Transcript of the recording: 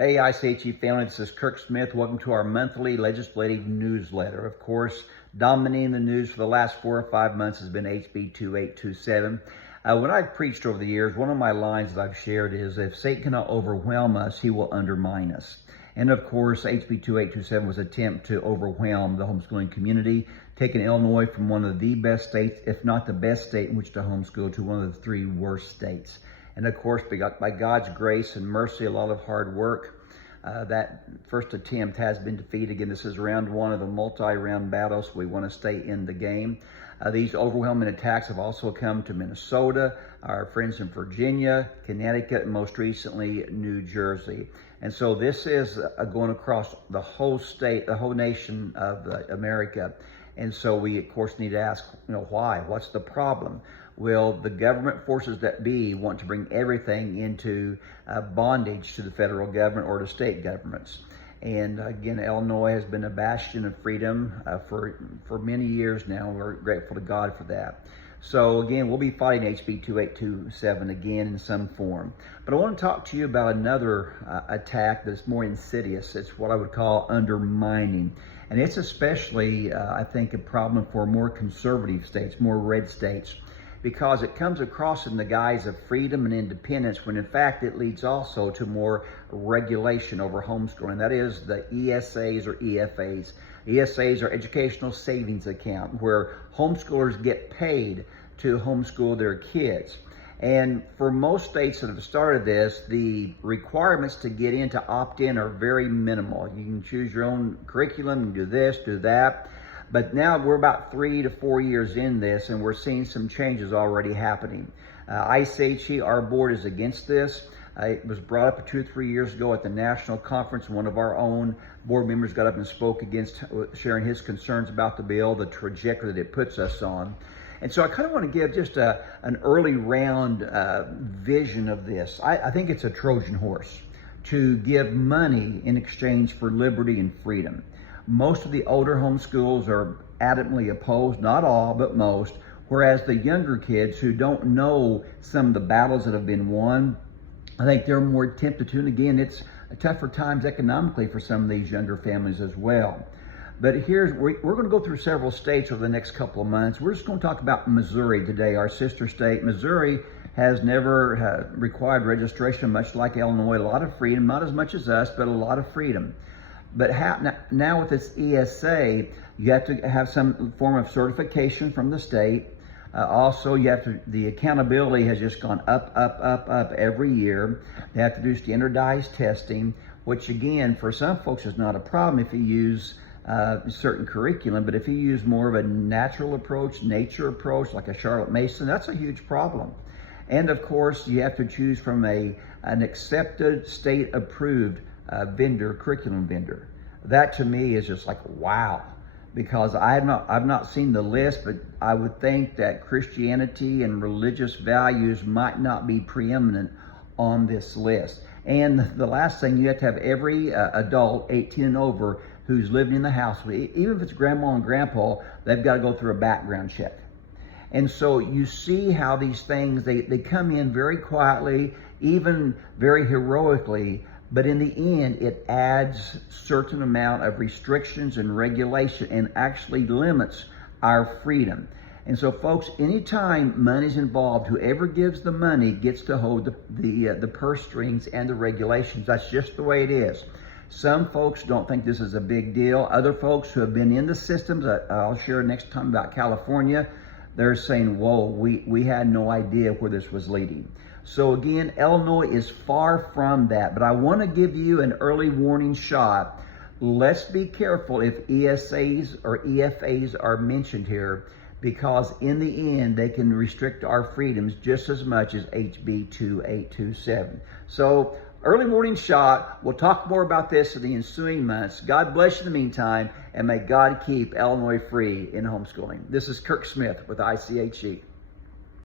Hey, ICHE family, this is Kirk Smith. Welcome to our monthly legislative newsletter. Of course, dominating the news for the last 4 or 5 months has been HB 2827. When I've preached over the years, one of my lines that I've shared is, if Satan cannot overwhelm us, he will undermine us. And of course, HB 2827 was an attempt to overwhelm the homeschooling community, taking Illinois from one of the best states, if not the best state in which to homeschool, to one of the 3 worst states. And of course, by God's grace and mercy, a lot of hard work, that first attempt has been defeated. Again, this is round 1 of a multi-round battle, so we want to stay in the game. These overwhelming attacks have also come to Minnesota, our friends in Virginia, Connecticut, and most recently, New Jersey. And so this is going across the whole state, the whole nation of America. And so we, of course, need to ask, why? What's the problem? Well, the government forces that be want to bring everything into bondage to the federal government or to state governments. And again, Illinois has been a bastion of freedom for many years now. We're grateful to God for that. So again, we'll be fighting HB 2827 again in some form. But I want to talk to you about another attack that's more insidious. It's what I would call undermining. And it's especially, I think, a problem for more conservative states, more red states, because it comes across in the guise of freedom and independence, when in fact it leads also to more regulation over homeschooling. That is the ESAs or EFAs. ESAs are educational savings account, where homeschoolers get paid to homeschool their kids. And for most states that have started this, the requirements to get in, to opt in, are very minimal. You can choose your own curriculum, you do this, do that. But now we're about 3 to 4 years in this, and we're seeing some changes already happening. ICHE, our board, is against this. It was brought up 2 or 3 years ago at the national conference. One of our own board members got up and spoke against, sharing his concerns about the bill, the trajectory that it puts us on. And so I kind of want to give just an early round vision of this. I think it's a Trojan horse to give money in exchange for liberty and freedom. Most of the older homeschools are adamantly opposed, not all, but most, whereas the younger kids who don't know some of the battles that have been won, I think they're more tempted to. And again, it's tougher times economically for some of these younger families as well. But we're going to go through several states over the next couple of months. We're just going to talk about Missouri today, our sister state. Missouri has never required registration, much like Illinois. A lot of freedom, not as much as us, but a lot of freedom. But now with this ESA, you have to have some form of certification from the state. Also, the accountability has just gone up every year. They have to do standardized testing, which again, for some folks is not a problem if you use certain curriculum, but if you use more of a natural approach, nature approach, like a Charlotte Mason, that's a huge problem. And of course, you have to choose from an accepted, state-approved curriculum vendor. That to me is just like, wow, because I've not seen the list, but I would think that Christianity and religious values might not be preeminent on this list. And the last thing, you have to have every adult 18 and over who's living in the house, even if it's grandma and grandpa, they've got to go through a background check. And so you see how these things, they come in very quietly, even very heroically, but in the end, it adds certain amount of restrictions and regulation and actually limits our freedom. And so folks, anytime money's involved, whoever gives the money gets to hold the purse strings and the regulations. That's just the way it is. Some folks don't think this is a big deal. Other folks who have been in the systems, I'll share next time about California, they're saying, whoa, we had no idea where this was leading. So again, Illinois is far from that, but I want to give you an early warning shot. Let's be careful if ESAs or EFAs are mentioned here, because in the end, they can restrict our freedoms just as much as HB 2827. So early warning shot. We'll talk more about this in the ensuing months. God bless you in the meantime, and may God keep Illinois free in homeschooling. This is Kirk Smith with ICHE.